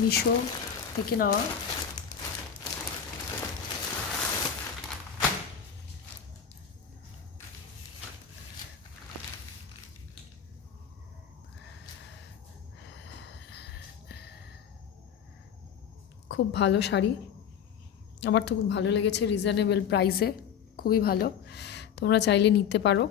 মিশো থেকে নেওয়া। খুব ভালো শাড়ি, আমার তো খুব ভালো লেগেছে, রিজনেবল প্রাইসে, খুবই ভালো, তোমরা চাইলে নিতে পারো।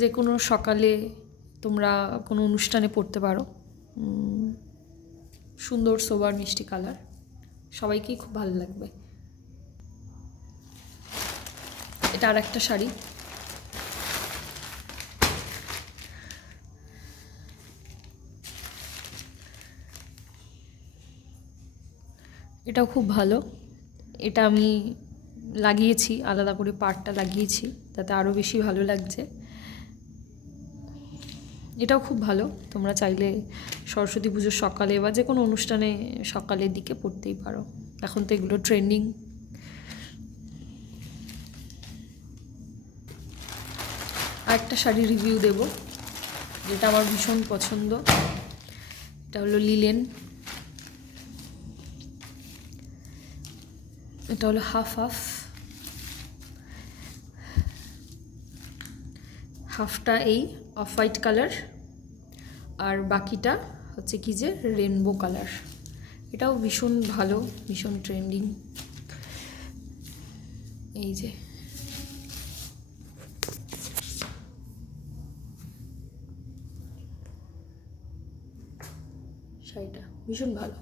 যে কোনো সকালে তোমরা কোনো অনুষ্ঠানে পরতে পারো, সুন্দর সোবার মিষ্টি কালার, সবাইকেই খুব ভালো লাগবে। এটা আর একটা শাড়ি, এটাও খুব ভালো, এটা আমি লাগিয়েছি, আলাদা করে পাড়টা লাগিয়েছি, তাতে আরও বেশি ভালো লাগছে। এটাও খুব ভালো, তোমরা চাইলে সরস্বতী পুজোর সকালে বা যে কোনো অনুষ্ঠানে সকালের দিকে পরতেই পারো, এখন তো এগুলো ট্রেন্ডিং। আরেকটা শাড়ি রিভিউ দেব, যেটা আমার ভীষণ পছন্দ, এটা হলো লিলেন, এটা হলো হাফ হাফ, হাফটা এই অফ হোয়াইট কালার আর বাকিটা হচ্ছে কি যে রেনবো কালার। এটাও ভীষণ ভালো, ভীষণ ট্রেন্ডিং। এই যে শাড়িটা ভীষণ ভালো।